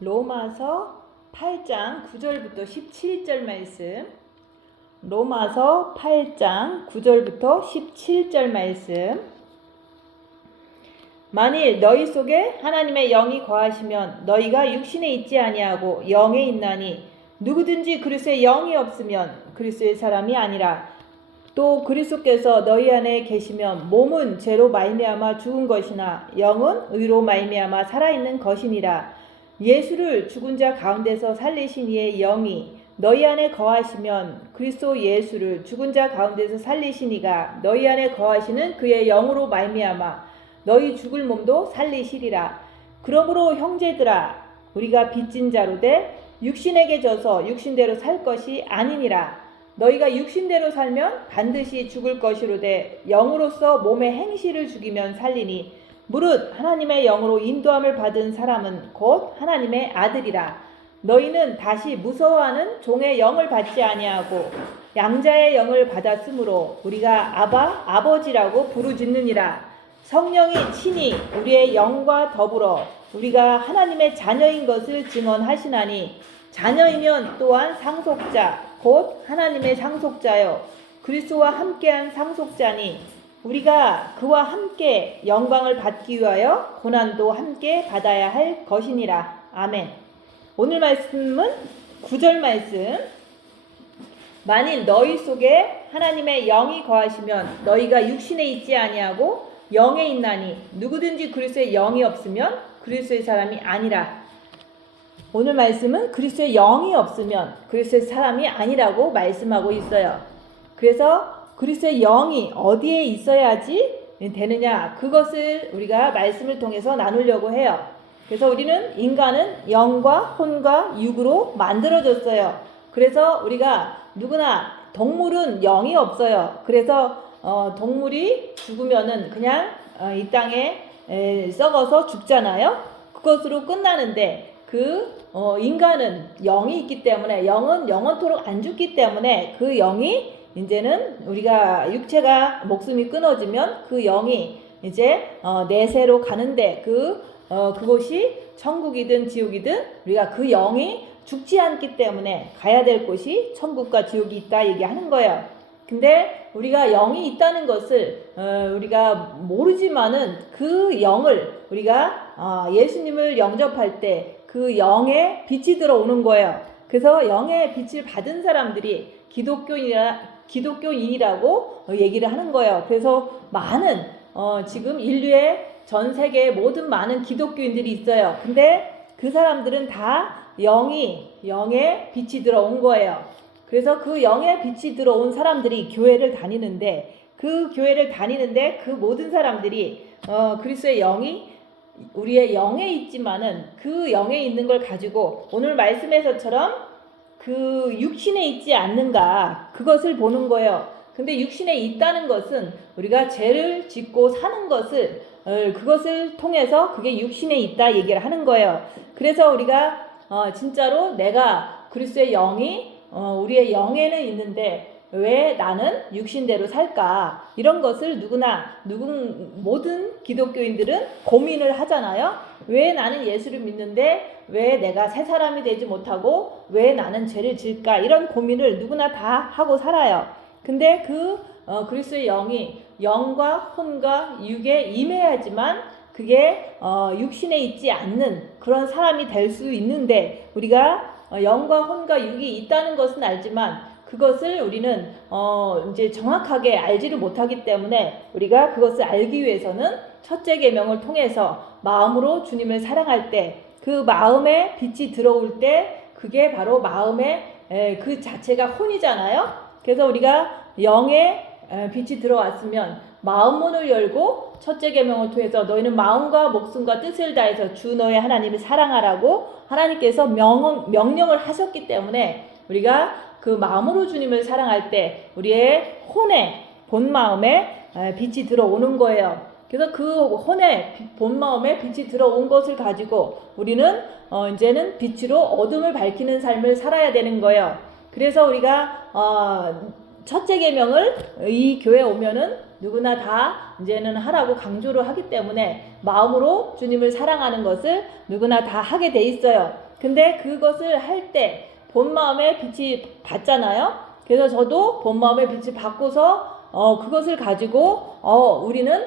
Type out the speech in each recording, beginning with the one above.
로마서 8장 9절부터 17절 말씀. 로마서 8장 9절부터 17절 말씀. 만일 너희 속에 하나님의 영이 거하시면 너희가 육신에 있지 아니하고 영에 있나니 누구든지 그리스도의 영이 없으면 그리스도의 사람이 아니라. 또 그리스도께서 너희 안에 계시면 몸은 죄로 말미암아 죽은 것이나 영은 의로 말미암아 살아있는 것이니라. 예수를 죽은 자 가운데서 살리신 이의 영이 너희 안에 거하시면 그리스도 예수를 죽은 자 가운데서 살리신 이가 너희 안에 거하시는 그의 영으로 말미암아 너희 죽을 몸도 살리시리라. 그러므로 형제들아, 우리가 빚진 자로 돼 육신에게 져서 육신대로 살 것이 아니니라. 너희가 육신대로 살면 반드시 죽을 것이로되 영으로서 몸의 행실을 죽이면 살리니 무릇 하나님의 영으로 인도함을 받은 사람은 곧 하나님의 아들이라. 너희는 다시 무서워하는 종의 영을 받지 아니하고 양자의 영을 받았으므로 우리가 아바 아버지라고 부르짖느니라. 성령이 친히 우리의 영과 더불어 우리가 하나님의 자녀인 것을 증언하시나니 자녀이면 또한 상속자 곧 하나님의 상속자요 그리스도와 함께한 상속자니 우리가 그와 함께 영광을 받기 위하여 고난도 함께 받아야 할 것이니라. 아멘. 오늘 말씀은 9절 말씀. 만일 너희 속에 하나님의 영이 거하시면 너희가 육신에 있지 아니하고 영에 있나니 누구든지 그리스도의 영이 없으면 그리스도의 사람이 아니라. 오늘 말씀은 그리스도의 영이 없으면 그리스도의 사람이 아니라고 말씀하고 있어요. 그래서 그리스도의 영이 어디에 있어야지 되느냐, 그것을 우리가 말씀을 통해서 나누려고 해요. 그래서 우리는 인간은 영과 혼과 육으로 만들어졌어요. 그래서 우리가 누구나 동물은 영이 없어요. 그래서 동물이 죽으면은 그냥 이 땅에 썩어서 죽잖아요. 그것으로 끝나는데 인간은 영이 있기 때문에 영은 영원토록 안 죽기 때문에 그 영이 이제는 우리가 육체가 목숨이 끊어지면 그 영이 이제 내세로 가는데 그곳이 천국이든 지옥이든 우리가 그 영이 죽지 않기 때문에 가야 될 곳이 천국과 지옥이 있다 얘기하는 거예요. 근데 우리가 영이 있다는 것을 우리가 모르지만은 그 영을 우리가 예수님을 영접할 때 그 영의 빛이 들어오는 거예요. 그래서 영의 빛을 받은 사람들이 기독교인이라고 얘기를 하는 거예요. 그래서 많은 지금 인류의 전 세계의 모든 많은 기독교인들이 있어요. 근데 그 사람들은 다 영의 빛이 들어온 거예요. 그래서 그 영의 빛이 들어온 사람들이 교회를 다니는데 그 모든 사람들이 그리스도의 영이 우리의 영에 있지만은 그 영에 있는 걸 가지고 오늘 말씀에서처럼 그 육신에 있지 않는가, 그것을 보는 거예요. 근데 육신에 있다는 것은 우리가 죄를 짓고 사는 것을 그것을 통해서 그게 육신에 있다 얘기를 하는 거예요. 그래서 우리가 진짜로 내가 그리스도의 영이 우리의 영에는 있는데 왜 나는 육신대로 살까? 이런 것을 모든 기독교인들은 고민을 하잖아요. 왜 나는 예수를 믿는데 왜 내가 새 사람이 되지 못하고 왜 나는 죄를 질까? 이런 고민을 누구나 다 하고 살아요. 근데 그리스도의 영이 영과 혼과 육에 임해야지만 그게 육신에 있지 않는 그런 사람이 될 수 있는데 우리가 영과 혼과 육이 있다는 것은 알지만 그것을 우리는 이제 정확하게 알지를 못하기 때문에 우리가 그것을 알기 위해서는 첫째 계명을 통해서 마음으로 주님을 사랑할 때 그 마음에 빛이 들어올 때 그게 바로 마음의 그 자체가 혼이잖아요. 그래서 우리가 영에 빛이 들어왔으면 마음문을 열고 첫째 계명을 통해서 너희는 마음과 목숨과 뜻을 다해서 주 너의 하나님을 사랑하라고 하나님께서 명령을 하셨기 때문에 우리가 그 마음으로 주님을 사랑할 때 우리의 혼의 본 마음에 빛이 들어오는 거예요. 그래서 그 혼의 본 마음에 빛이 들어온 것을 가지고 우리는 이제는 빛으로 어둠을 밝히는 삶을 살아야 되는 거예요. 그래서 우리가 첫째 계명을 이 교회에 오면은 누구나 다 이제는 하라고 강조를 하기 때문에 마음으로 주님을 사랑하는 것을 누구나 다 하게 돼 있어요. 근데 그것을 할 때 본 마음의 빛이 받잖아요. 그래서 저도 본 마음의 빛을 받고서 그것을 가지고 우리는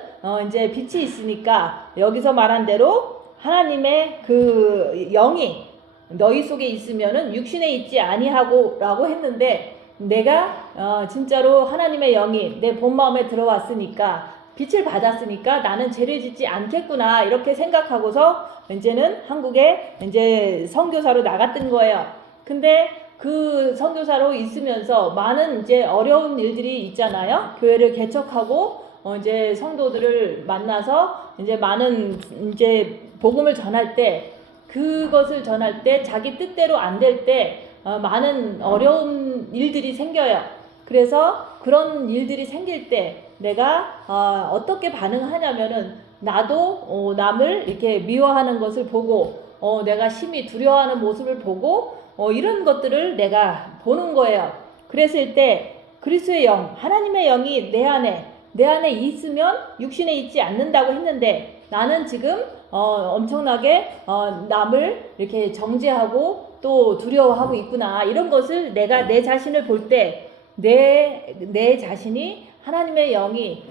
이제 빛이 있으니까 여기서 말한 대로 하나님의 그 영이 너희 속에 있으면은 육신에 있지 아니하고라고 했는데, 내가 진짜로 하나님의 영이 내 본 마음에 들어왔으니까 빛을 받았으니까 나는 죄를 짓지 않겠구나 이렇게 생각하고서 이제는 한국에 이제 선교사로 나갔던 거예요. 근데 그 선교사로 있으면서 많은 이제 어려운 일들이 있잖아요. 교회를 개척하고 이제 성도들을 만나서 이제 많은 이제 복음을 전할 때, 그것을 전할 때 자기 뜻대로 안 될 때 많은 어려운 일들이 생겨요. 그래서 그런 일들이 생길 때 내가 어떻게 반응하냐면은, 나도 남을 이렇게 미워하는 것을 보고 내가 심히 두려워하는 모습을 보고 이런 것들을 내가 보는 거예요. 그랬을 때 그리스도의 영, 하나님의 영이 내 안에 있으면 육신에 있지 않는다고 했는데, 나는 지금 엄청나게 남을 이렇게 정죄하고 또 두려워하고 있구나. 이런 것을 내가 내 자신을 볼 때 내 자신이 하나님의 영이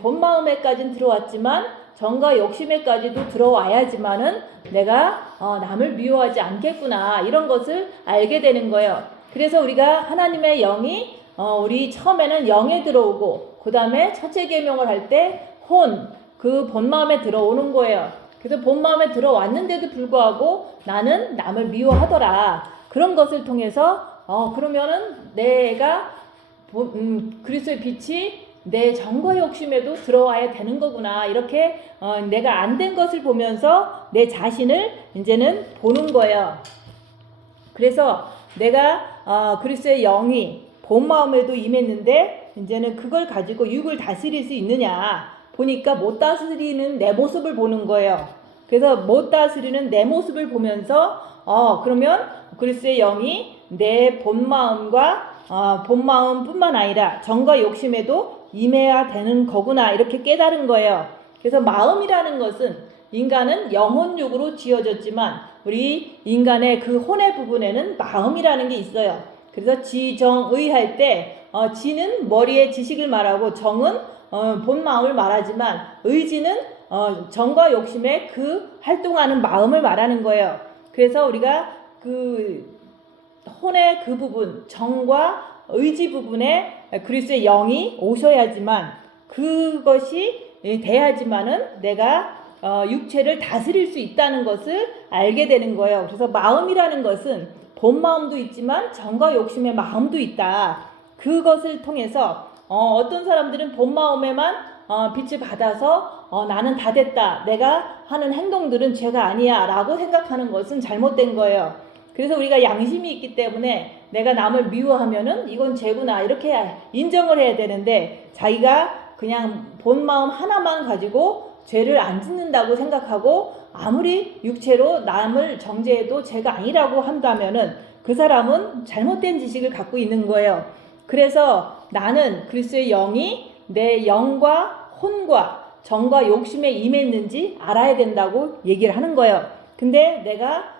본 마음에까지는 들어왔지만 정과 욕심에까지도 들어와야지만은 내가 남을 미워하지 않겠구나, 이런 것을 알게 되는 거예요. 그래서 우리가 하나님의 영이 우리 처음에는 영에 들어오고 그 다음에 첫째 계명을 할 때 그 본 마음에 들어오는 거예요. 그래서 본 마음에 들어왔는데도 불구하고 나는 남을 미워하더라. 그런 것을 통해서 그러면은 내가 그리스도의 빛이 내 정과 욕심에도 들어와야 되는 거구나. 이렇게 내가 안 된 것을 보면서 내 자신을 이제는 보는 거예요. 그래서 내가 그리스도의 영이 본 마음에도 임했는데 이제는 그걸 가지고 육을 다스릴 수 있느냐 보니까 못 다스리는 내 모습을 보는 거예요. 그래서 못 다스리는 내 모습을 보면서 그러면 그리스도의 영이 내 본 마음과 본 마음뿐만 아니라 정과 욕심에도 임해야 되는 거구나, 이렇게 깨달은 거예요. 그래서 마음이라는 것은, 인간은 영혼육으로 지어졌지만 우리 인간의 그 혼의 부분에는 마음이라는 게 있어요. 그래서 지정의 할 때 지는 머리의 지식을 말하고 정은 본 마음을 말하지만 의지는 정과 욕심의 그 활동하는 마음을 말하는 거예요. 그래서 우리가 그 혼의 그 부분, 정과 의지 부분에 그리스도의 영이 오셔야지만, 그것이 돼야지만은 내가 육체를 다스릴 수 있다는 것을 알게 되는 거예요. 그래서 마음이라는 것은 본 마음도 있지만 정과 욕심의 마음도 있다. 그것을 통해서 어떤 사람들은 본 마음에만 빛을 받아서 나는 다 됐다, 내가 하는 행동들은 죄가 아니야 라고 생각하는 것은 잘못된 거예요. 그래서 우리가 양심이 있기 때문에 내가 남을 미워하면은 이건 죄구나 이렇게 인정을 해야 되는데, 자기가 그냥 본 마음 하나만 가지고 죄를 안 짓는다고 생각하고 아무리 육체로 남을 정죄해도 죄가 아니라고 한다면은 그 사람은 잘못된 지식을 갖고 있는 거예요. 그래서 나는 그리스도의 영이 내 영과 혼과 정과 욕심에 임했는지 알아야 된다고 얘기를 하는 거예요. 근데 내가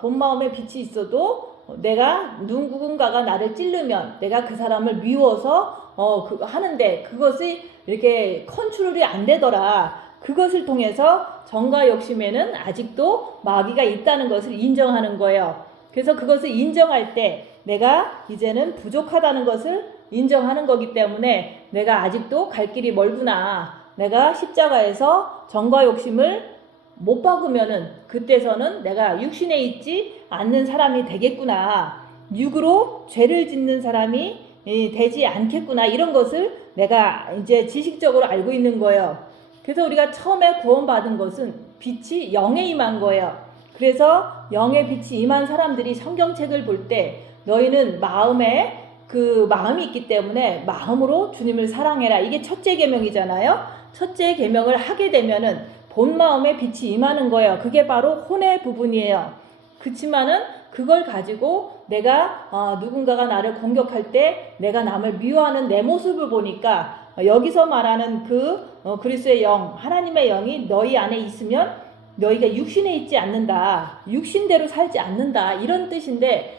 본 마음에 빛이 있어도 내가 누군가가 나를 찌르면 내가 그 사람을 미워서 하는데 그것이 이렇게 컨트롤이 안 되더라. 그것을 통해서 정과 욕심에는 아직도 마귀가 있다는 것을 인정하는 거예요. 그래서 그것을 인정할 때 내가 이제는 부족하다는 것을 인정하는 거기 때문에 내가 아직도 갈 길이 멀구나. 내가 십자가에서 정과 욕심을 못 박으면은 그때서는 내가 육신에 있지 않는 사람이 되겠구나. 육으로 죄를 짓는 사람이 되지 않겠구나. 이런 것을 내가 이제 지식적으로 알고 있는 거예요. 그래서 우리가 처음에 구원받은 것은 빛이 영에 임한 거예요. 그래서 영의 빛이 임한 사람들이 성경책을 볼 때 너희는 마음에 그 마음이 있기 때문에 마음으로 주님을 사랑해라. 이게 첫째 계명이잖아요. 첫째 계명을 하게 되면은 본 마음에 빛이 임하는 거예요. 그게 바로 혼의 부분이에요. 그치만은 그걸 가지고 내가 누군가가 나를 공격할 때 내가 남을 미워하는 내 모습을 보니까 여기서 말하는 그리스도의 영, 하나님의 영이 너희 안에 있으면 너희가 육신에 있지 않는다. 육신대로 살지 않는다. 이런 뜻인데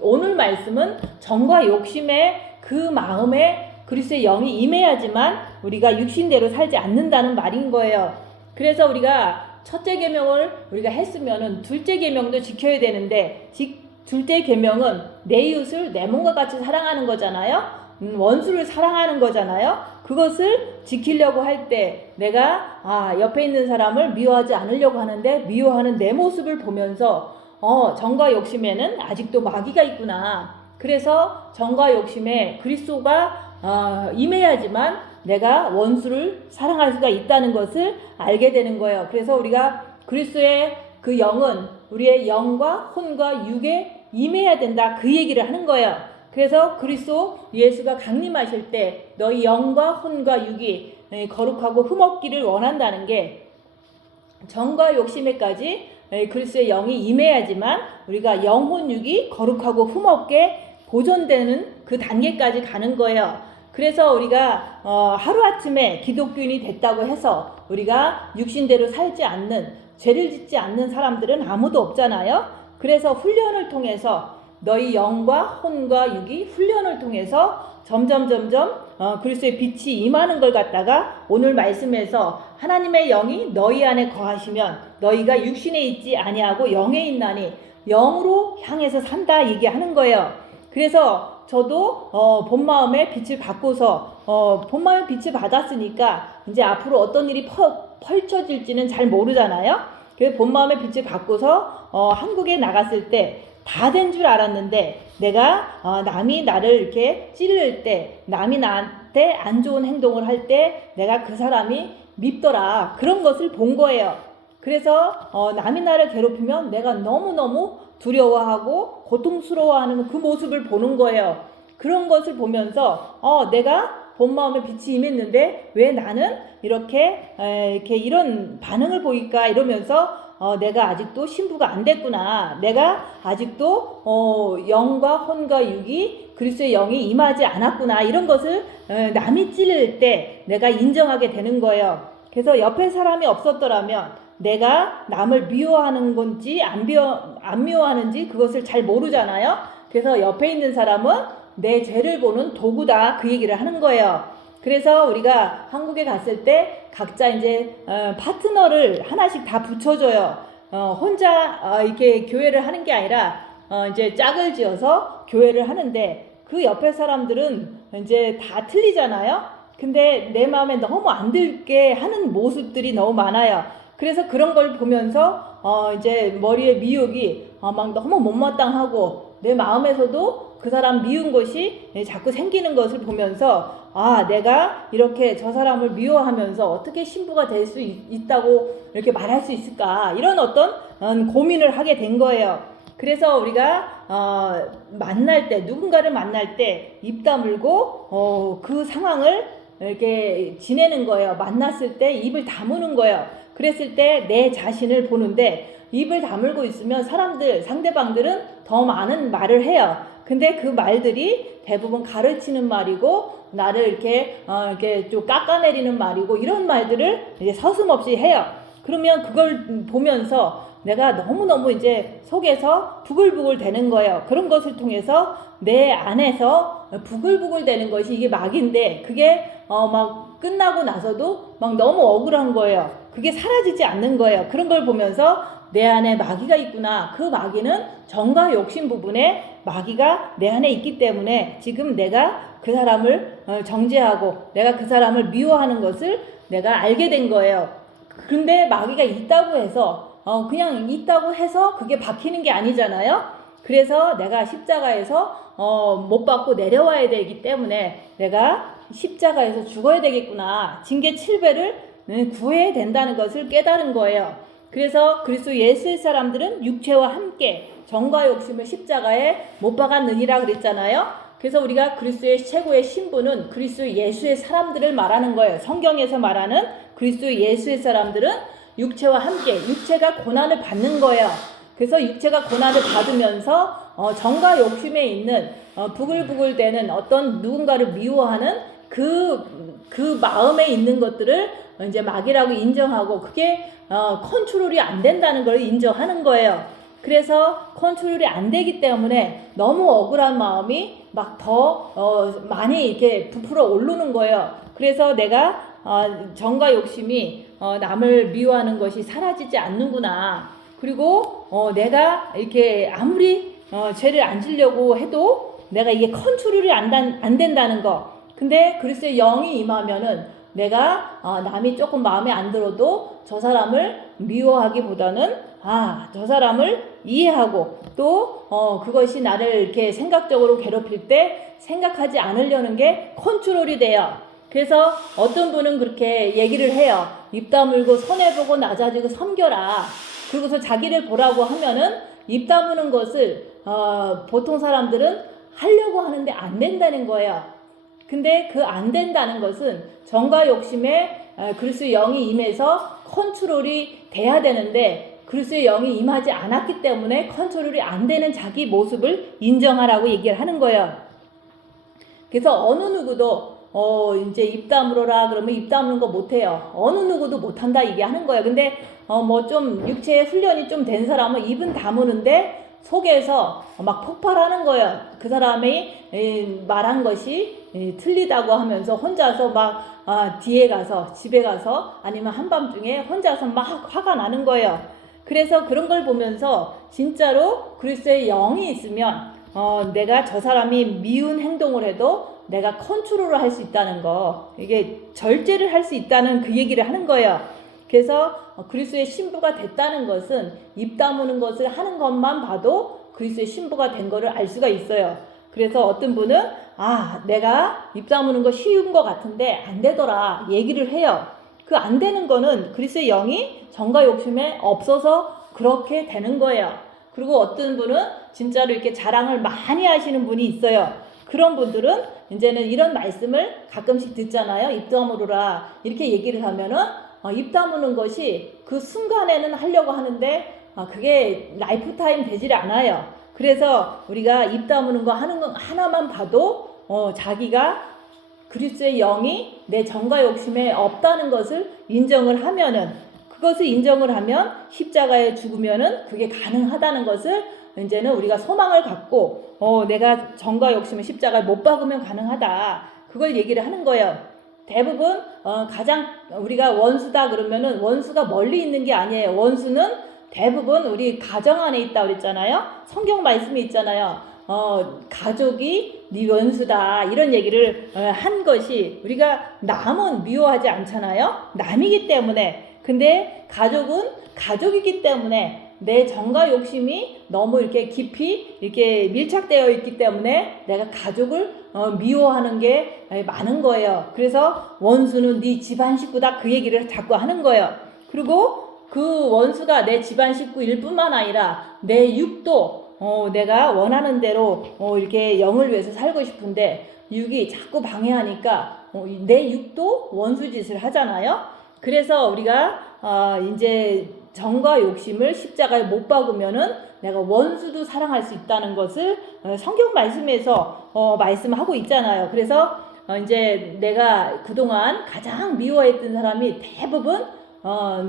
오늘 말씀은 정과 욕심의 그 마음에 그리스도의 영이 임해야지만 우리가 육신대로 살지 않는다는 말인 거예요. 그래서 우리가 첫째 계명을 우리가 했으면은 둘째 계명도 지켜야 되는데 둘째 계명은 내 이웃을 내 몸과 같이 사랑하는 거잖아요. 원수를 사랑하는 거잖아요. 그것을 지키려고 할 때 내가 옆에 있는 사람을 미워하지 않으려고 하는데 미워하는 내 모습을 보면서 정과 욕심에는 아직도 마귀가 있구나. 그래서 정과 욕심에 그리스도가 임해야지만 내가 원수를 사랑할 수가 있다는 것을 알게 되는 거예요. 그래서 우리가 그리스도의 그 영은 우리의 영과 혼과 육에 임해야 된다. 그 얘기를 하는 거예요. 그래서 그리스도 예수가 강림하실 때 너희 영과 혼과 육이 거룩하고 흠없기를 원한다는 게 정과 욕심에까지 그리스도의 영이 임해야지만 우리가 영혼 육이 거룩하고 흠없게 보존되는 그 단계까지 가는 거예요. 그래서 우리가 하루아침에 기독교인이 됐다고 해서 우리가 육신대로 살지 않는, 죄를 짓지 않는 사람들은 아무도 없잖아요. 그래서 훈련을 통해서 너희 영과 혼과 육이 훈련을 통해서 점점 그리스도의 빛이 임하는 걸 갖다가 오늘 말씀에서 하나님의 영이 너희 안에 거하시면 너희가 육신에 있지 아니하고 영에 있나니 영으로 향해서 산다 얘기하는 거예요. 그래서 저도 본 마음의 빛을 받고서 본 마음의 빛을 받았으니까 이제 앞으로 어떤 일이 펼쳐질지는 잘 모르잖아요. 그래서 본 마음의 빛을 받고서 한국에 나갔을 때 다 된 줄 알았는데 내가 남이 나를 이렇게 찌를 때, 남이 나한테 안 좋은 행동을 할 때 내가 그 사람이 밉더라. 그런 것을 본 거예요. 그래서 남이 나를 괴롭히면 내가 너무너무 두려워하고 고통스러워하는 그 모습을 보는 거예요. 그런 것을 보면서 내가 본 마음에 빛이 임했는데 왜 나는 이렇게 이런 반응을 보일까 이러면서 내가 아직도 신부가 안 됐구나. 내가 아직도 영과 혼과 육이 그리스도의 영이 임하지 않았구나. 이런 것을 남이 찔릴 때 내가 인정하게 되는 거예요. 그래서 옆에 사람이 없었더라면 내가 남을 미워하는 건지 안 미워하는지 그것을 잘 모르잖아요. 그래서 옆에 있는 사람은 내 죄를 보는 도구다. 그 얘기를 하는 거예요. 그래서 우리가 한국에 갔을 때 각자 이제 파트너를 하나씩 다 붙여줘요. 혼자 이렇게 교회를 하는 게 아니라 이제 짝을 지어서 교회를 하는데 그 옆에 사람들은 이제 다 틀리잖아요. 근데 내 마음에 너무 안 들게 하는 모습들이 너무 많아요. 그래서 그런 걸 보면서 이제 머리에 미혹이 막 너무 못마땅하고 내 마음에서도 그 사람 미운 것이 자꾸 생기는 것을 보면서 내가 이렇게 저 사람을 미워하면서 어떻게 신부가 될 수 있다고 이렇게 말할 수 있을까 이런 어떤 고민을 하게 된 거예요. 그래서 우리가 만날 때 누군가를 만날 때 입 다물고 그 상황을 이렇게 지내는 거예요. 만났을 때 입을 다무는 거예요. 그랬을 때 내 자신을 보는데 입을 다물고 있으면 상대방들은 더 많은 말을 해요. 근데 그 말들이 대부분 가르치는 말이고 나를 이렇게 좀 깎아내리는 말이고 이런 말들을 이제 서슴없이 해요. 그러면 그걸 보면서 내가 너무너무 이제 속에서 부글부글 되는 거예요. 그런 것을 통해서 내 안에서 부글부글 되는 것이 이게 마귀인데 그게 막 끝나고 나서도 막 너무 억울한 거예요. 그게 사라지지 않는 거예요. 그런 걸 보면서 내 안에 마귀가 있구나. 그 마귀는 정과 욕심 부분에 마귀가 내 안에 있기 때문에 지금 내가 그 사람을 정죄하고 내가 그 사람을 미워하는 것을 내가 알게 된 거예요. 근데 마귀가 있다고 해서 그냥 있다고 해서 그게 박히는 게 아니잖아요. 그래서 내가 십자가에서 못 받고 내려와야 되기 때문에 내가 십자가에서 죽어야 되겠구나. 징계 7배를 구해야 된다는 것을 깨달은 거예요. 그래서 그리스도 예수의 사람들은 육체와 함께 정과 욕심을 십자가에 못 박았느니라 그랬잖아요. 그래서 우리가 그리스도의 최고의 신부는 그리스도 예수의 사람들을 말하는 거예요. 성경에서 말하는 그리스도 예수의 사람들은 육체와 함께 육체가 고난을 받는 거예요. 그래서 육체가 고난을 받으면서 정과 욕심에 있는 부글부글 되는 어떤 누군가를 미워하는 그 마음에 있는 것들을 이제 막이라고 인정하고 그게 컨트롤이 안 된다는 걸 인정하는 거예요. 그래서 컨트롤이 안 되기 때문에 너무 억울한 마음이 막 더 많이 이렇게 부풀어 오르는 거예요. 그래서 내가 정과 욕심이 남을 미워하는 것이 사라지지 않는구나. 그리고 내가 이렇게 아무리 죄를 안 지려고 해도 내가 이게 컨트롤이 안 된다는 거. 근데 그리스도의 영이 임하면은 내가 남이 조금 마음에 안 들어도 저 사람을 미워하기보다는 저 사람을 이해하고 또 그것이 나를 이렇게 생각적으로 괴롭힐 때 생각하지 않으려는 게 컨트롤이 돼요. 그래서 어떤 분은 그렇게 얘기를 해요. 입 다물고 손해보고 낮아지고 섬겨라. 그러고서 자기를 보라고 하면은 입 다무는 것을 보통 사람들은 하려고 하는데 안 된다는 거예요. 근데 그 안 된다는 것은 정과 욕심에 그리스도의 영이 임해서 컨트롤이 돼야 되는데 그리스도의 영이 임하지 않았기 때문에 컨트롤이 안 되는 자기 모습을 인정하라고 얘기를 하는 거예요. 그래서 어느 누구도 이제 입 다물어라 그러면 입 다무는 거 못해요. 어느 누구도 못한다 얘기하는 거예요. 근데 뭐 좀 육체의 훈련이 좀 된 사람은 입은 다무는데 속에서 막 폭발하는 거예요. 그 사람이 말한 것이 틀리다고 하면서 혼자서 막 뒤에 가서 집에 가서 아니면 한밤중에 혼자서 막 화가 나는 거예요. 그래서 그런 걸 보면서 진짜로 그리스도의 영이 있으면 내가 저 사람이 미운 행동을 해도 내가 컨트롤을 할 수 있다는 거, 이게 절제를 할 수 있다는 그 얘기를 하는 거예요. 그래서 그리스도의 신부가 됐다는 것은 입 다무는 것을 하는 것만 봐도 그리스도의 신부가 된 거를 알 수가 있어요. 그래서 어떤 분은 내가 입 다무는 거 쉬운 것 같은데 안 되더라 얘기를 해요. 그 안 되는 거는 그리스도의 영이 정과 욕심에 없어서 그렇게 되는 거예요. 그리고 어떤 분은 진짜로 이렇게 자랑을 많이 하시는 분이 있어요. 그런 분들은 이제는 이런 말씀을 가끔씩 듣잖아요. 입 다물어라 이렇게 얘기를 하면은 입 다무는 것이 그 순간에는 하려고 하는데 그게 라이프타임 되질 않아요. 그래서 우리가 입 다무는 거 하는 거 하나만 봐도 자기가 그리스도의 영이 내 정과 욕심에 없다는 것을 인정을 하면은 그것을 인정을 하면 십자가에 죽으면은 그게 가능하다는 것을 이제는 우리가 소망을 갖고 내가 정과 욕심을 십자가에 못 박으면 가능하다. 그걸 얘기를 하는 거예요. 대부분 가장 우리가 원수다 그러면은 원수가 멀리 있는 게 아니에요. 원수는 대부분 우리 가정 안에 있다 그랬잖아요. 성경 말씀이 있잖아요. 가족이 네 원수다 이런 얘기를 한 것이 우리가 남은 미워하지 않잖아요. 남이기 때문에. 근데 가족은 가족이기 때문에 내 정과 욕심이 너무 이렇게 깊이 이렇게 밀착되어 있기 때문에 내가 가족을 미워하는 게 많은 거예요. 그래서 원수는 네 집안 식구다 그 얘기를 자꾸 하는 거예요. 그리고 그 원수가 내 집안 식구일 뿐만 아니라 내 육도 내가 원하는 대로 이렇게 영을 위해서 살고 싶은데 육이 자꾸 방해하니까 내 육도 원수 짓을 하잖아요. 그래서 우리가 이제 정과 욕심을 십자가에 못 박으면은 내가 원수도 사랑할 수 있다는 것을 성경 말씀에서 말씀하고 있잖아요. 그래서 이제 내가 그동안 가장 미워했던 사람이 대부분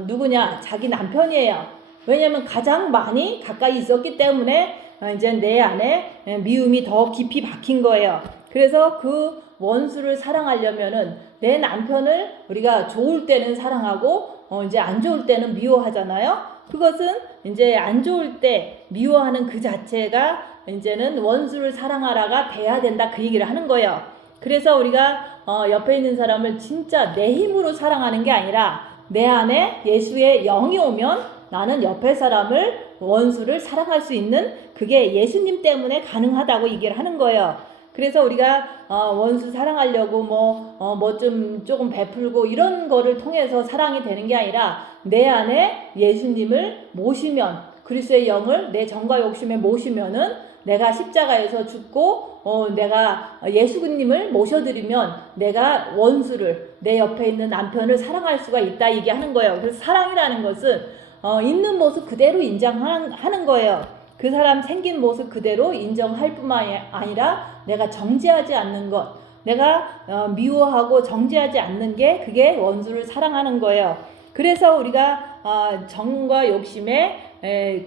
누구냐? 자기 남편이에요. 왜냐면 가장 많이 가까이 있었기 때문에 이제 내 안에 미움이 더 깊이 박힌 거예요. 그래서 그 원수를 사랑하려면은 내 남편을 우리가 좋을 때는 사랑하고 이제 안 좋을 때는 미워하잖아요. 그것은 이제 안 좋을 때 미워하는 그 자체가 이제는 원수를 사랑하라가 돼야 된다 그 얘기를 하는 거예요. 그래서 우리가 옆에 있는 사람을 진짜 내 힘으로 사랑하는 게 아니라 내 안에 예수의 영이 오면 나는 옆에 사람을 원수를 사랑할 수 있는 그게 예수님 때문에 가능하다고 얘기를 하는 거예요. 그래서 우리가 원수 사랑하려고 조금 베풀고 이런 거를 통해서 사랑이 되는 게 아니라 내 안에 예수님을 모시면 그리스도의 영을 내 정과 욕심에 모시면은 내가 십자가에서 죽고 내가 예수님을 모셔드리면 내가 원수를 내 옆에 있는 남편을 사랑할 수가 있다 얘기하는 거예요. 그래서 사랑이라는 것은 있는 모습 그대로 인정하는 거예요. 그 사람 생긴 모습 그대로 인정할 뿐만 아니라 내가 정죄하지 않는 것, 내가 미워하고 정죄하지 않는 게 그게 원수를 사랑하는 거예요. 그래서 우리가 정과 욕심에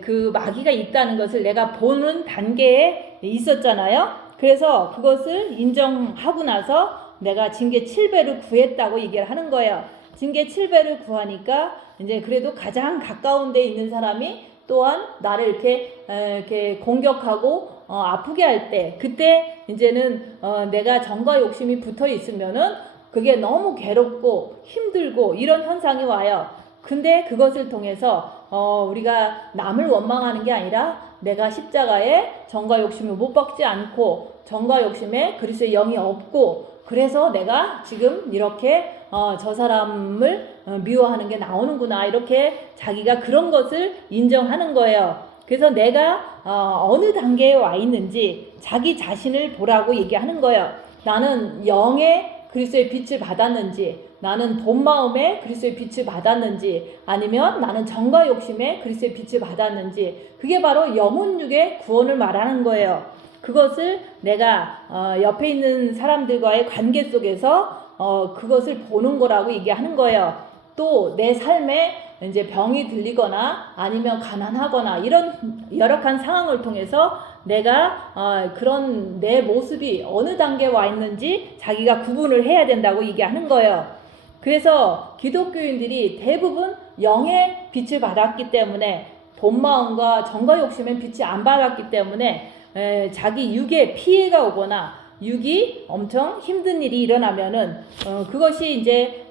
그 마귀가 있다는 것을 내가 보는 단계에 있었잖아요. 그래서 그것을 인정하고 나서 내가 징계 7배를 구했다고 얘기를 하는 거예요. 징계 7배를 구하니까 이제 그래도 가장 가까운 데 있는 사람이 또한 나를 이렇게 공격하고 아프게 할 때, 그때 이제는 내가 정과 욕심이 붙어 있으면은 그게 너무 괴롭고 힘들고 이런 현상이 와요. 근데 그것을 통해서 우리가 남을 원망하는 게 아니라 내가 십자가에 정과 욕심을 못 박지 않고 정과 욕심에 그리스도의 영이 없고, 그래서 내가 지금 이렇게 저 사람을 미워하는 게 나오는구나, 이렇게 자기가 그런 것을 인정하는 거예요. 그래서 내가 어느 단계에 와 있는지 자기 자신을 보라고 얘기하는 거예요. 나는 영의 그리스도의 빛을 받았는지, 나는 본 마음에 그리스도의 빛을 받았는지, 아니면 나는 정과 욕심에 그리스도의 빛을 받았는지, 그게 바로 영혼육의 구원을 말하는 거예요. 그것을 내가 옆에 있는 사람들과의 관계 속에서 그것을 보는 거라고 얘기하는 거예요. 또 내 삶에 이제 병이 들리거나 아니면 가난하거나 이런 열악한 상황을 통해서 내가 그런 내 모습이 어느 단계에 와 있는지 자기가 구분을 해야 된다고 얘기하는 거예요. 그래서 기독교인들이 대부분 영의 빛을 받았기 때문에 본 마음과 정과 욕심의 빛이 안 받았기 때문에 자기 육에 피해가 오거나 육이 엄청 힘든 일이 일어나면은 그것이 이제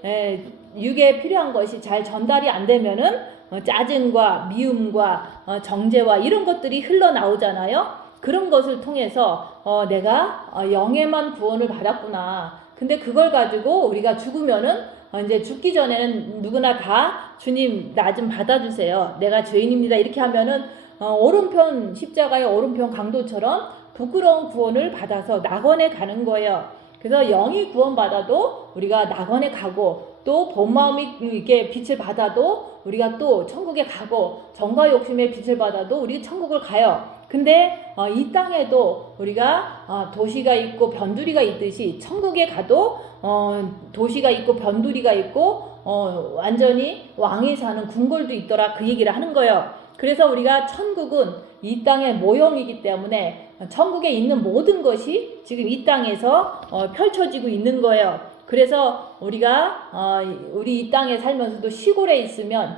육에 필요한 것이 잘 전달이 안 되면은 짜증과 미움과 정죄와 이런 것들이 흘러나오잖아요. 그런 것을 통해서 내가 영에만 구원을 받았구나. 근데 그걸 가지고 우리가 죽으면은 이제 죽기 전에는 누구나 다 주님 나 좀 받아주세요, 내가 죄인입니다, 이렇게 하면은 오른편 십자가의 오른편 강도처럼 부끄러운 구원을 받아서 낙원에 가는 거예요. 그래서 영이 구원받아도 우리가 낙원에 가고, 또 본 마음이 이렇게 빛을 받아도 우리가 또 천국에 가고, 정과 욕심의 빛을 받아도 우리 천국을 가요. 근데 이 땅에도 우리가 도시가 있고 변두리가 있듯이 천국에 가도 도시가 있고 변두리가 있고 완전히 왕이 사는 궁궐도 있더라, 그 얘기를 하는 거예요. 그래서 우리가 천국은 이 땅의 모형이기 때문에 천국에 있는 모든 것이 지금 이 땅에서 펼쳐지고 있는 거예요. 그래서 우리가 우리 이 땅에 살면서도 시골에 있으면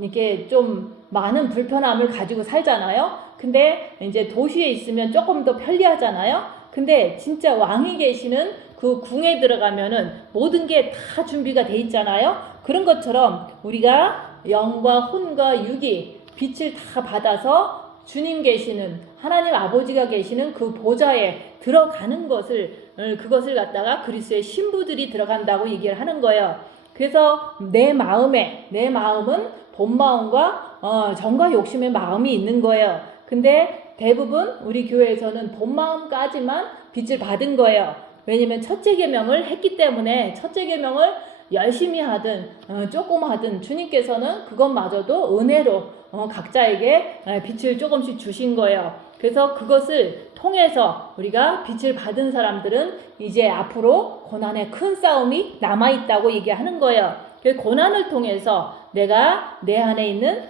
이렇게 좀 많은 불편함을 가지고 살잖아요. 근데 이제 도시에 있으면 조금 더 편리하잖아요. 근데 진짜 왕이 계시는 그 궁에 들어가면은 모든 게 다 준비가 돼 있잖아요. 그런 것처럼 우리가 영과 혼과 육이 빛을 다 받아서 주님 계시는, 하나님 아버지가 계시는 그 보좌에 들어가는 것을, 그것을 갖다가 그리스도의 신부들이 들어간다고 얘기를 하는 거예요. 그래서 내 마음은 본 마음과 정과 욕심의 마음이 있는 거예요. 근데 대부분 우리 교회에서는 본 마음까지만 빛을 받은 거예요. 왜냐면 첫째 계명을 했기 때문에, 첫째 계명을 열심히 하든 조금 하든 주님께서는 그것마저도 은혜로 각자에게 빛을 조금씩 주신 거예요. 그래서 그것을 통해서 우리가 빛을 받은 사람들은 이제 앞으로 고난의 큰 싸움이 남아있다고 얘기하는 거예요. 그 고난을 통해서 내가 내 안에 있는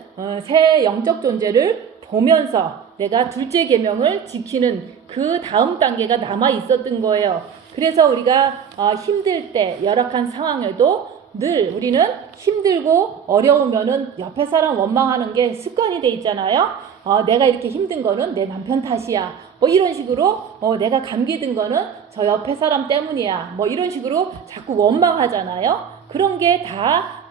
새 영적 존재를 보면서 내가 둘째 계명을 지키는 그 다음 단계가 남아 있었던 거예요. 그래서 우리가 힘들 때, 열악한 상황에도 늘 우리는 힘들고 어려우면은 옆에 사람 원망하는 게 습관이 돼 있잖아요. 내가 이렇게 힘든 거는 내 남편 탓이야, 뭐 이런 식으로 내가 감기 든 거는 저 옆에 사람 때문이야, 뭐 이런 식으로 자꾸 원망하잖아요. 그런 게 다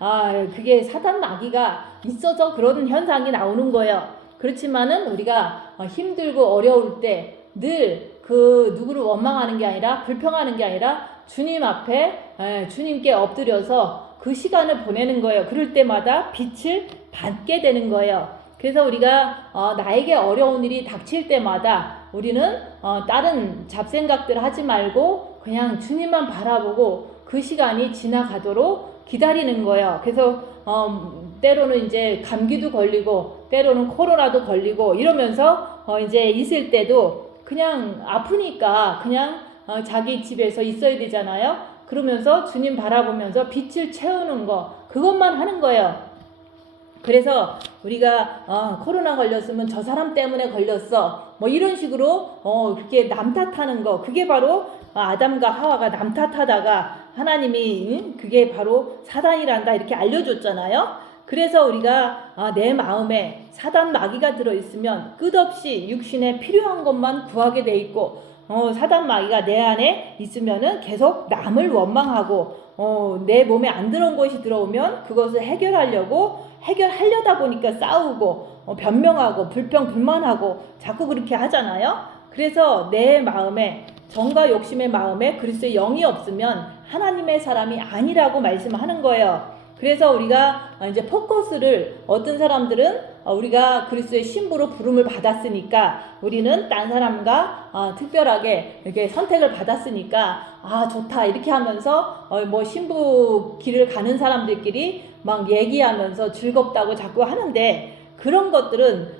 그게 사단 마귀가 있어서 그런 현상이 나오는 거예요. 그렇지만은 우리가 힘들고 어려울 때 늘 그 누구를 원망하는 게 아니라, 불평하는 게 아니라 주님 앞에 주님께 엎드려서 그 시간을 보내는 거예요. 그럴 때마다 빛을 받게 되는 거예요. 그래서 우리가 나에게 어려운 일이 닥칠 때마다 우리는 다른 잡생각들 하지 말고 그냥 주님만 바라보고 그 시간이 지나가도록 기다리는 거예요. 그래서 때로는 이제 감기도 걸리고 때로는 코로나도 걸리고 이러면서 이제 있을 때도 그냥 아프니까 그냥 자기 집에서 있어야 되잖아요. 그러면서 주님 바라보면서 빛을 채우는 거, 그것만 하는 거예요. 그래서 우리가 코로나 걸렸으면 저 사람 때문에 걸렸어, 뭐 이런 식으로 그렇게 남 탓하는 거, 그게 바로 아담과 하와가 남 탓하다가 하나님이 그게 바로 사단이란다 이렇게 알려줬잖아요. 그래서 우리가 내 마음에 사단 마귀가 들어있으면 끝없이 육신에 필요한 것만 구하게 돼 있고, 사단 마귀가 내 안에 있으면은 계속 남을 원망하고, 내 몸에 안 들어온 것이 들어오면 그것을 해결하려다 보니까 싸우고, 변명하고, 불평불만하고, 자꾸 그렇게 하잖아요. 그래서 내 마음에, 정과 욕심의 마음에 그리스도의 영이 없으면 하나님의 사람이 아니라고 말씀하는 거예요. 그래서 우리가 이제 포커스를, 어떤 사람들은 우리가 그리스도의 신부로 부름을 받았으니까, 우리는 딴 사람과 특별하게 이렇게 선택을 받았으니까 좋다 이렇게 하면서 뭐 신부 길을 가는 사람들끼리 막 얘기하면서 즐겁다고 자꾸 하는데, 그런 것들은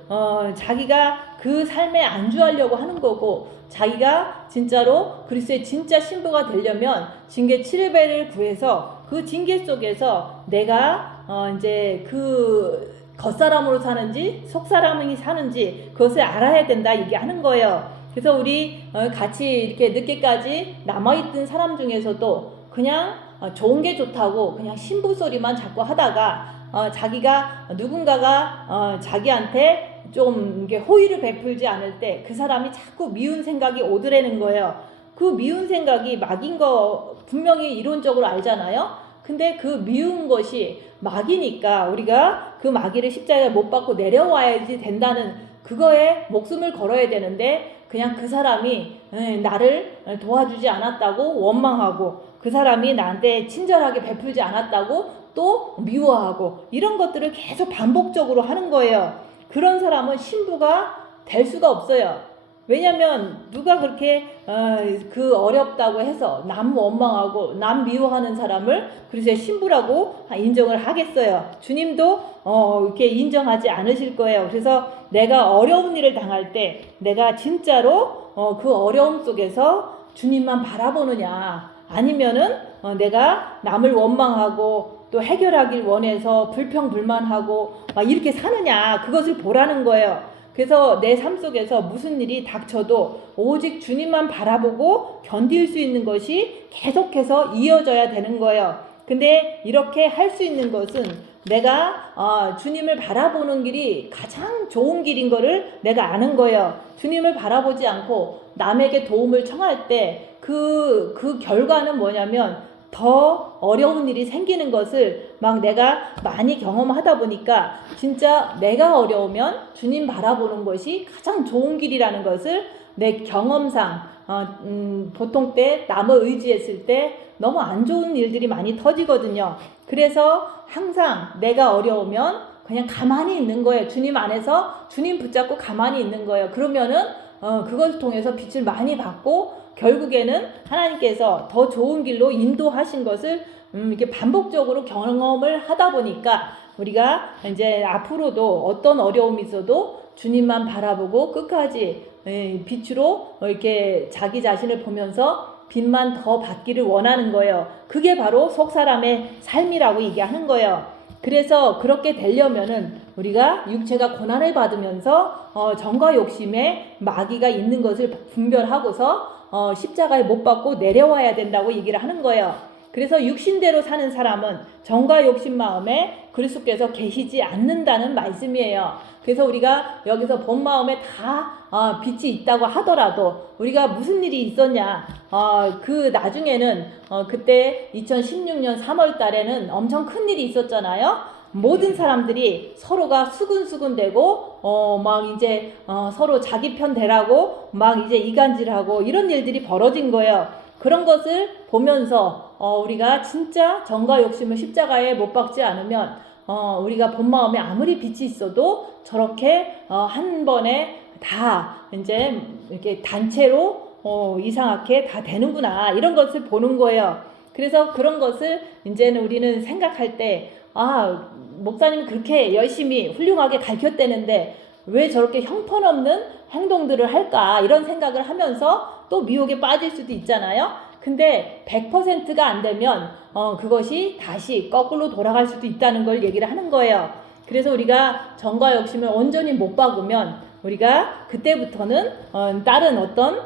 자기가 그 삶에 안주하려고 하는 거고, 자기가 진짜로 그리스도의 진짜 신부가 되려면 징계 7배를 구해서 그 징계 속에서 내가 이제 그 겉사람으로 사는지 속사람이 사는지 그것을 알아야 된다 얘기하는 거예요. 그래서 우리 같이 이렇게 늦게까지 남아있던 사람 중에서도 그냥 좋은 게 좋다고 그냥 신부 소리만 자꾸 하다가 자기가 누군가가 자기한테 좀 이게 호의를 베풀지 않을 때 그 사람이 자꾸 미운 생각이 오더라는 거예요. 그 미운 생각이 마귀인 거 분명히 이론적으로 알잖아요. 근데 그 미운 것이 마귀니까 우리가 그 마귀를 십자가에 못 박고 내려와야지 된다는 그거에 목숨을 걸어야 되는데, 그냥 그 사람이 나를 도와주지 않았다고 원망하고, 그 사람이 나한테 친절하게 베풀지 않았다고 또 미워하고, 이런 것들을 계속 반복적으로 하는 거예요. 그런 사람은 신부가 될 수가 없어요. 왜냐면 누가 그렇게 그 어렵다고 해서 남 원망하고 남 미워하는 사람을 그리스도의 신부라고 인정을 하겠어요. 주님도 이렇게 인정하지 않으실 거예요. 그래서 내가 어려운 일을 당할 때 내가 진짜로 그 어려움 속에서 주님만 바라보느냐, 아니면은 내가 남을 원망하고 또 해결하길 원해서 불평불만하고 막 이렇게 사느냐, 그것을 보라는 거예요. 그래서 내 삶 속에서 무슨 일이 닥쳐도 오직 주님만 바라보고 견딜 수 있는 것이 계속해서 이어져야 되는 거예요. 근데 이렇게 할 수 있는 것은 내가 주님을 바라보는 길이 가장 좋은 길인 거를 내가 아는 거예요. 주님을 바라보지 않고 남에게 도움을 청할 때 그 결과는 뭐냐면 더 어려운 일이 생기는 것을 막 내가 많이 경험하다 보니까, 진짜 내가 어려우면 주님 바라보는 것이 가장 좋은 길이라는 것을 내 경험상 보통 때 남을 의지했을 때 너무 안 좋은 일들이 많이 터지거든요. 그래서 항상 내가 어려우면 그냥 가만히 있는 거예요. 주님 안에서 주님 붙잡고 가만히 있는 거예요. 그러면은 그걸 통해서 빛을 많이 받고, 결국에는 하나님께서 더 좋은 길로 인도하신 것을 이렇게 반복적으로 경험을 하다 보니까, 우리가 이제 앞으로도 어떤 어려움이 있어도 주님만 바라보고 끝까지 빛으로 이렇게 자기 자신을 보면서 빛만 더 받기를 원하는 거예요. 그게 바로 속사람의 삶이라고 얘기하는 거예요. 그래서 그렇게 되려면은 우리가 육체가 고난을 받으면서 정과 욕심에 마귀가 있는 것을 분별하고서 십자가에 못 박고 내려와야 된다고 얘기를 하는 거예요. 그래서 육신대로 사는 사람은 정과 욕심 마음에 그리스도께서 계시지 않는다는 말씀이에요. 그래서 우리가 여기서 본 마음에 다 빛이 있다고 하더라도 우리가 무슨 일이 있었냐, 그 나중에는 그때 2016년 3월 달에는 엄청 큰 일이 있었잖아요. 모든 사람들이 서로가 수근수근대고 막 이제 서로 자기 편 되라고 막 이제 이간질하고 이런 일들이 벌어진 거예요. 그런 것을 보면서 우리가 진짜 정과 욕심을 십자가에 못 박지 않으면 우리가 본 마음에 아무리 빛이 있어도 저렇게 한 번에 다 이제 이렇게 단체로 이상하게 다 되는구나, 이런 것을 보는 거예요. 그래서 그런 것을 이제는 우리는 생각할 때, 목사님은 그렇게 열심히 훌륭하게 가르쳤대는데 왜 저렇게 형편없는 행동들을 할까, 이런 생각을 하면서 또 미혹에 빠질 수도 있잖아요. 근데 100%가 안 되면 그것이 다시 거꾸로 돌아갈 수도 있다는 걸 얘기를 하는 거예요. 그래서 우리가 정과 욕심을 온전히 못 박으면 우리가 그때부터는 다른 어떤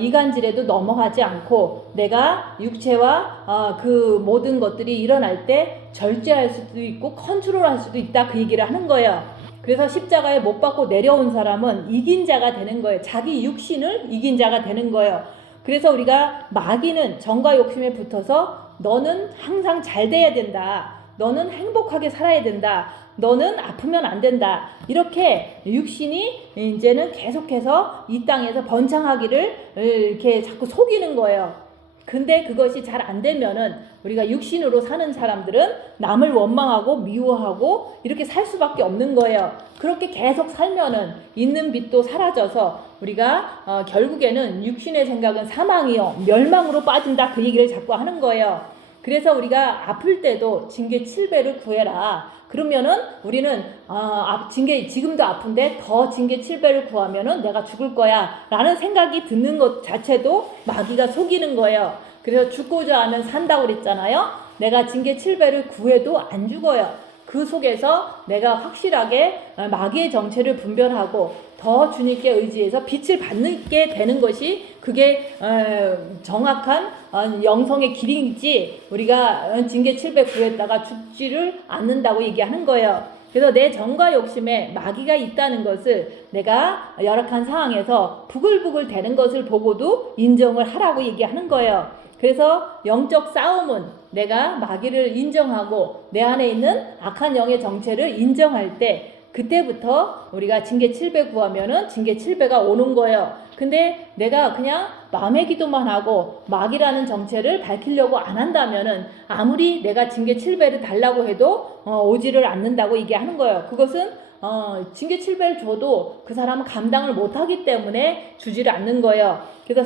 이간질에도 넘어가지 않고 내가 육체와 그 모든 것들이 일어날 때 절제할 수도 있고 컨트롤할 수도 있다, 그 얘기를 하는 거예요. 그래서 십자가에 못 박고 내려온 사람은 이긴 자가 되는 거예요. 자기 육신을 이긴 자가 되는 거예요. 그래서 우리가 마귀는 정과 욕심에 붙어서 너는 항상 잘 돼야 된다, 너는 행복하게 살아야 된다, 너는 아프면 안 된다, 이렇게 육신이 이제는 계속해서 이 땅에서 번창하기를 이렇게 자꾸 속이는 거예요. 근데 그것이 잘 안 되면은 우리가 육신으로 사는 사람들은 남을 원망하고 미워하고 이렇게 살 수밖에 없는 거예요. 그렇게 계속 살면은 있는 빛도 사라져서 우리가 결국에는 육신의 생각은 사망이요 멸망으로 빠진다, 그 얘기를 자꾸 하는 거예요. 그래서 우리가 아플 때도 징계 7배를 구해라. 그러면은 우리는 징계 지금도 아픈데 더 징계 7배를 구하면은 내가 죽을 거야 라는 생각이 드는 것 자체도 마귀가 속이는 거예요. 그래서 죽고자 하면 산다고 그랬잖아요. 내가 징계 7배를 구해도 안 죽어요. 그 속에서 내가 확실하게 마귀의 정체를 분별하고 더 주님께 의지해서 빛을 받게 되는 것이 그게 정확한 영성의 길이지, 우리가 징계 7배 구했다가 죽지를 않는다고 얘기하는 거예요. 그래서 내 정과 욕심에 마귀가 있다는 것을 내가 열악한 상황에서 부글부글 대는 것을 보고도 인정을 하라고 얘기하는 거예요. 그래서 영적 싸움은 내가 마귀를 인정하고 내 안에 있는 악한 영의 정체를 인정할 때 그때부터 우리가 징계 7배 구하면은 징계 7배가 오는 거예요. 근데 내가 그냥 마음의 기도만 하고 마귀라는 정체를 밝히려고 안 한다면은 아무리 내가 징계 7배를 달라고 해도 오지를 않는다고 얘기하는 거예요. 그것은 징계 7배를 줘도 그 사람은 감당을 못하기 때문에 주지를 않는 거예요. 그래서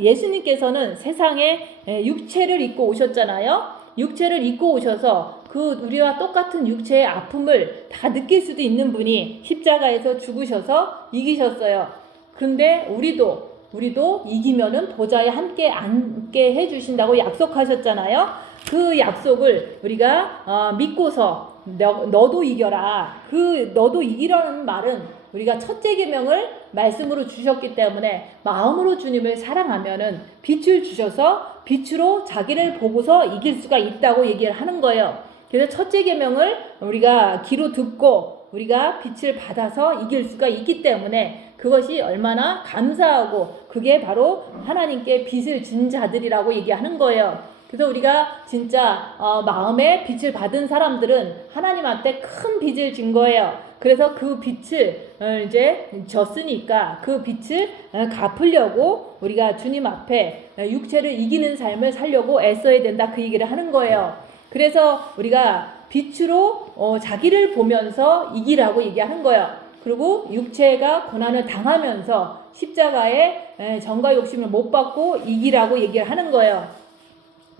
예수님께서는 세상에 육체를 입고 오셨잖아요. 육체를 입고 오셔서 그 우리와 똑같은 육체의 아픔을 다 느낄 수도 있는 분이 십자가에서 죽으셔서 이기셨어요. 그런데 우리도 이기면은 보좌에 함께 앉게 해주신다고 약속하셨잖아요. 그 약속을 우리가 믿고서 너도 이겨라. 그 너도 이기라는 말은 우리가 첫째 계명을 말씀으로 주셨기 때문에 마음으로 주님을 사랑하면은 빛을 주셔서 빛으로 자기를 보고서 이길 수가 있다고 얘기를 하는 거예요. 그래서 첫째 계명을 우리가 귀로 듣고 우리가 빛을 받아서 이길 수가 있기 때문에 그것이 얼마나 감사하고 그게 바로 하나님께 빛을 준 자들이라고 얘기하는 거예요. 그래서 우리가 진짜 마음에 빛을 받은 사람들은 하나님한테 큰 빚을 진 거예요. 그래서 그 빛을 이제 졌으니까 그 빛을 갚으려고 우리가 주님 앞에 육체를 이기는 삶을 살려고 애써야 된다, 그 얘기를 하는 거예요. 그래서 우리가 빛으로 자기를 보면서 이기라고 얘기하는 거예요. 그리고 육체가 고난을 당하면서 십자가에 정과 욕심을 못 받고 이기라고 얘기를 하는 거예요.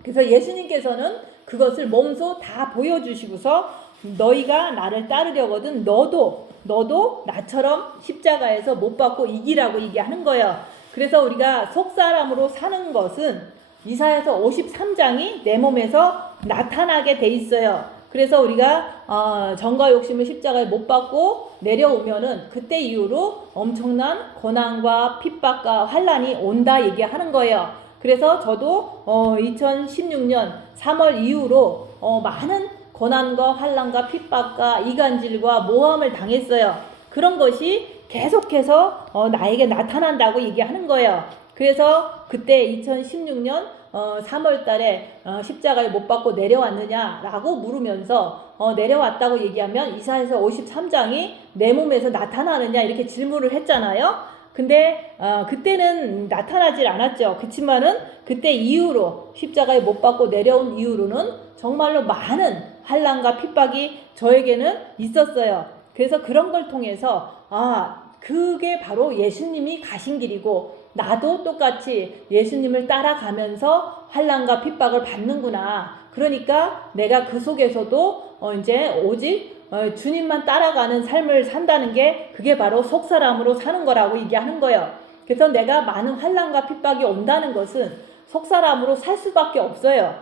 그래서 예수님께서는 그것을 몸소 다 보여주시고서 너희가 나를 따르려거든 너도 나처럼 십자가에서 못 받고 이기라고 얘기하는 거예요. 그래서 우리가 속사람으로 사는 것은 이사야서 53장이 내 몸에서 나타나게 돼 있어요. 그래서 우리가 정과 욕심을 십자가에 못 받고 내려오면은 그때 이후로 엄청난 고난과 핍박과 환난이 온다 얘기하는 거예요. 그래서 저도 2016년 3월 이후로 많은 고난과 환난과 핍박과 이간질과 모함을 당했어요. 그런 것이 계속해서 나에게 나타난다고 얘기하는 거예요. 그래서 그때 2016년 3월 달에 십자가에 못 박고 내려왔느냐라고 물으면서 내려왔다고 얘기하면 이사야서 53장이 내 몸에서 나타나느냐 이렇게 질문을 했잖아요. 근데 그때는 나타나질 않았죠. 그치만은 그때 이후로 십자가에 못 박고 내려온 이후로는 정말로 많은 환난과 핍박이 저에게는 있었어요. 그래서 그런 걸 통해서 그게 바로 예수님이 가신 길이고 나도 똑같이 예수님을 따라가면서 환난과 핍박을 받는구나. 그러니까 내가 그 속에서도 이제 오직 주님만 따라가는 삶을 산다는 게 그게 바로 속사람으로 사는 거라고 얘기하는 거예요. 그래서 내가 많은 환난과 핍박이 온다는 것은 속사람으로 살 수밖에 없어요.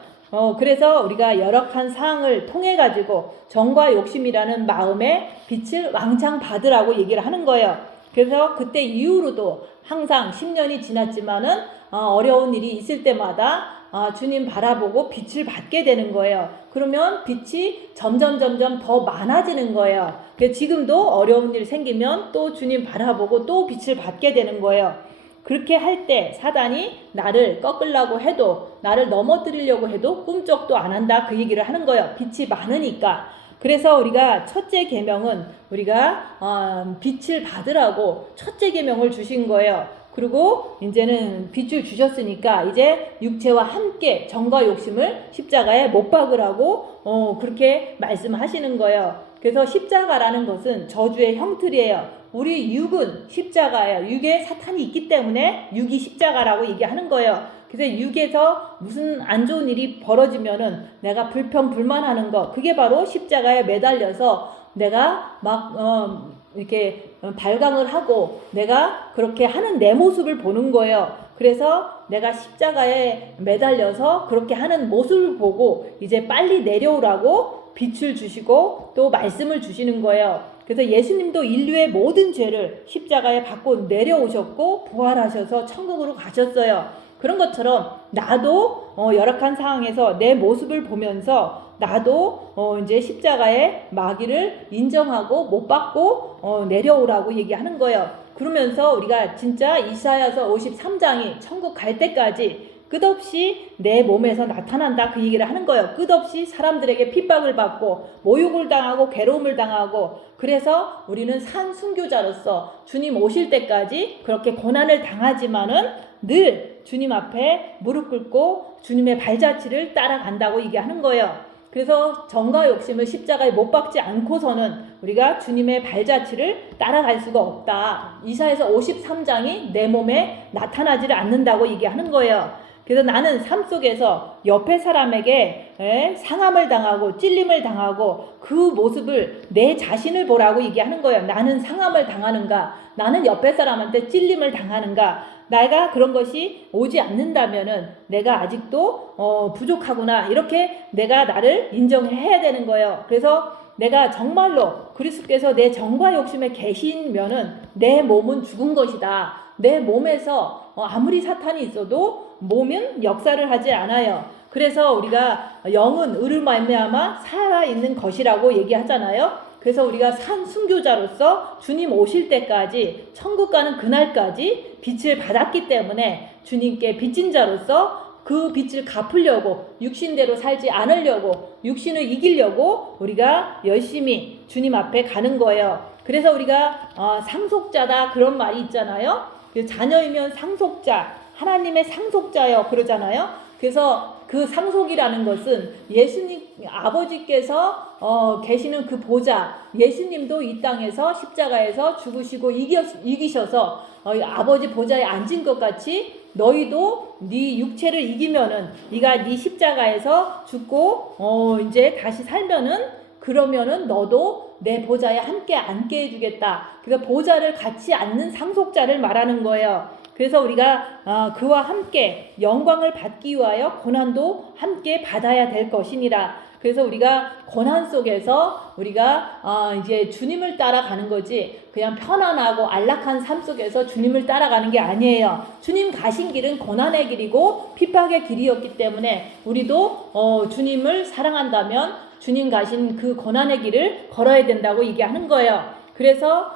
그래서 우리가 열악한 상황을 통해 가지고 정과 욕심이라는 마음의 빛을 왕창 받으라고 얘기를 하는 거예요. 그래서 그때 이후로도 항상 10년이 지났지만은 어려운 일이 있을 때마다 주님 바라보고 빛을 받게 되는 거예요. 그러면 빛이 점점 더 많아지는 거예요. 지금도 어려운 일 생기면 또 주님 바라보고 또 빛을 받게 되는 거예요. 그렇게 할 때 사단이 나를 꺾으려고 해도, 나를 넘어뜨리려고 해도 꿈쩍도 안 한다, 그 얘기를 하는 거예요. 빛이 많으니까. 그래서 우리가 첫째 계명은 우리가 빛을 받으라고 첫째 계명을 주신 거예요. 그리고 이제는 빛을 주셨으니까 이제 육체와 함께 정과 욕심을 십자가에 못 박으라고 그렇게 말씀하시는 거예요. 그래서 십자가라는 것은 저주의 형틀이에요. 우리 육은 십자가예요. 육에 사탄이 있기 때문에 육이 십자가라고 얘기하는 거예요. 그래서 육에서 무슨 안 좋은 일이 벌어지면은 내가 불평불만하는 거, 그게 바로 십자가에 매달려서 내가 막 이렇게 발광을 하고 내가 그렇게 하는 내 모습을 보는 거예요. 그래서 내가 십자가에 매달려서 그렇게 하는 모습을 보고 이제 빨리 내려오라고 빛을 주시고 또 말씀을 주시는 거예요. 그래서 예수님도 인류의 모든 죄를 십자가에 받고 내려오셨고 부활하셔서 천국으로 가셨어요. 그런 것처럼 나도 열악한 상황에서 내 모습을 보면서 나도 이제 십자가의 마귀를 인정하고 못 받고 내려오라고 얘기하는 거예요. 그러면서 우리가 진짜 이사야서 53장이 천국 갈 때까지 끝없이 내 몸에서 나타난다, 그 얘기를 하는 거예요. 끝없이 사람들에게 핍박을 받고 모욕을 당하고 괴로움을 당하고, 그래서 우리는 산 순교자로서 주님 오실 때까지 그렇게 고난을 당하지만은 늘 주님 앞에 무릎 꿇고 주님의 발자취를 따라간다고 얘기하는 거예요. 그래서 정과 욕심을 십자가에 못 박지 않고서는 우리가 주님의 발자취를 따라갈 수가 없다. 이사야서 53장이 내 몸에 나타나지를 않는다고 얘기하는 거예요. 그래서 나는 삶 속에서 옆에 사람에게 상함을 당하고 찔림을 당하고 그 모습을 내 자신을 보라고 얘기하는 거예요. 나는 상함을 당하는가? 나는 옆에 사람한테 찔림을 당하는가? 내가 그런 것이 오지 않는다면은 내가 아직도 부족하구나, 이렇게 내가 나를 인정해야 되는 거예요. 그래서 내가 정말로 그리스도께서 내 정과 욕심에 계시면은 내 몸은 죽은 것이다. 내 몸에서 아무리 사탄이 있어도 몸은 역사를 하지 않아요. 그래서 우리가 영은 의로 말미암아 살아있는 것이라고 얘기하잖아요. 그래서 우리가 산 순교자로서 주님 오실 때까지, 천국 가는 그날까지 빛을 받았기 때문에 주님께 빚진 자로서 그 빚을 갚으려고, 육신대로 살지 않으려고, 육신을 이기려고 우리가 열심히 주님 앞에 가는 거예요. 그래서 우리가 상속자다, 그런 말이 있잖아요. 자녀이면 상속자, 하나님의 상속자요, 그러잖아요. 그래서 그 상속이라는 것은 예수님 아버지께서 계시는 그 보좌, 예수님도 이 땅에서 십자가에서 죽으시고 이기셔서 아버지 보좌에 앉은 것 같이 너희도 네 육체를 이기면은, 네가 네 십자가에서 죽고 이제 다시 살면은, 그러면은 너도 내 보좌에 함께 앉게 해주겠다. 그래서 보좌를 같이 앉는 상속자를 말하는 거예요. 그래서 우리가 그와 함께 영광을 받기 위하여 고난도 함께 받아야 될 것이니라. 그래서 우리가 고난 속에서 우리가 이제 주님을 따라가는 거지, 그냥 편안하고 안락한 삶 속에서 주님을 따라가는 게 아니에요. 주님 가신 길은 고난의 길이고 핍박의 길이었기 때문에 우리도 주님을 사랑한다면 주님 가신 그 고난의 길을 걸어야 된다고 얘기하는 거예요. 그래서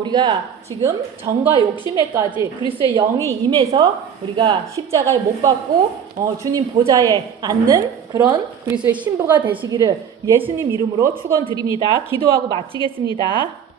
우리가 지금 정과 욕심에까지 그리스도의 영이 임해서 우리가 십자가에 못 박고 주님 보좌에 앉는 그런 그리스도의 신부가 되시기를 예수님 이름으로 축원드립니다. 기도하고 마치겠습니다.